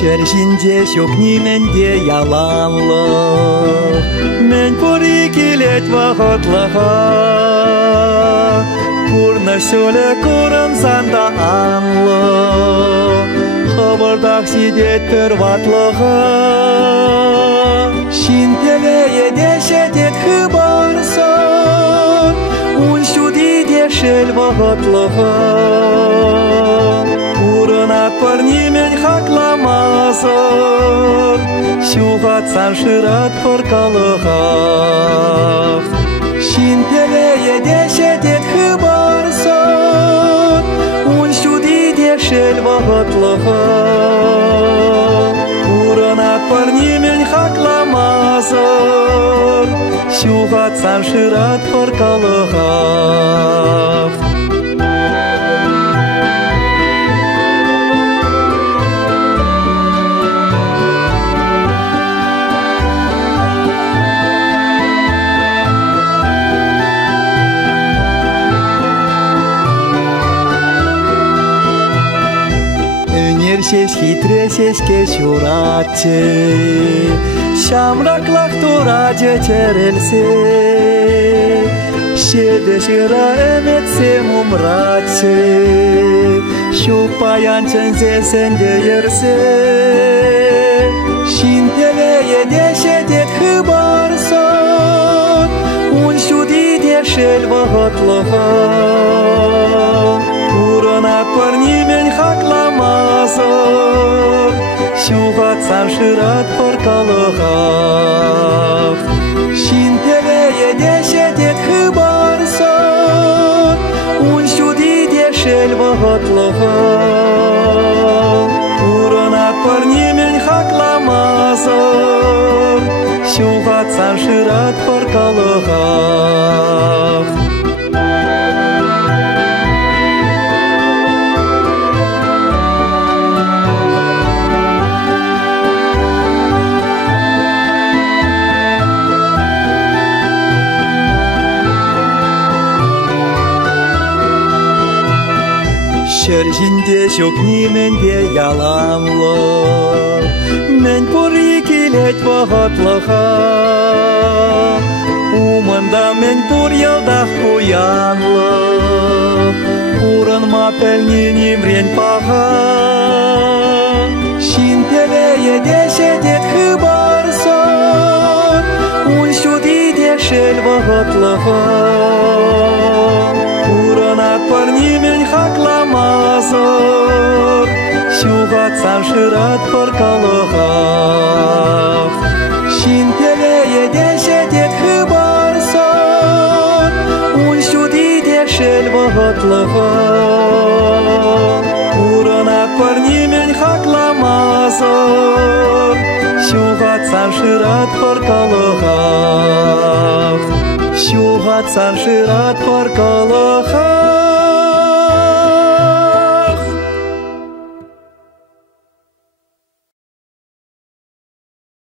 Şerjinde şok nimende yalanlık Men puri kilet vahotlaha Purna şöyle kurun sanda anlık Habardak sidet pervatlığa Şinteleye deşedet hıbarsan Unşudi deşel vahotlaha Purna parnimen haklamazır Şuhatsan şırat korkalığa Şinteleye deşedet hıbarsan Unşudi deşel vahotlaha Purna parnimen haklamazır Şuhatsan şırat korkalığa Enerşeş hitreşeş keşuratçı Şamraklak turacı çerelse Şedeşira emetse mumratçı Şu payançın sesende yerse Şinteleye deşedet hıbarsan Unşudi deşel vahotlaha Purna parnimen haklamazır Şuhatsan şırat korkalığa Şinteleye deşedet hıbarsan Unşudi deşel vahotlaha Purna parnimen haklamazır Şuhatsan şırat korkalığa Şerjinde şok nimende yalanlık Men puri kilet vahotlaha Umanda men pur yaldah kuyanlık Purınma pelnin imren paha Şinteleye deşedet hıbarsan Unşudi deşel vahotlaha Purna parnimen haklamazır Şuhatsan şırat korkalığa Şinteleye deşedet hıbarsan Unşudi deşel vahotlaha Purna parnimen haklamazır Şuhatsan şırat korkalığa Şuhatsan şırat korkalığa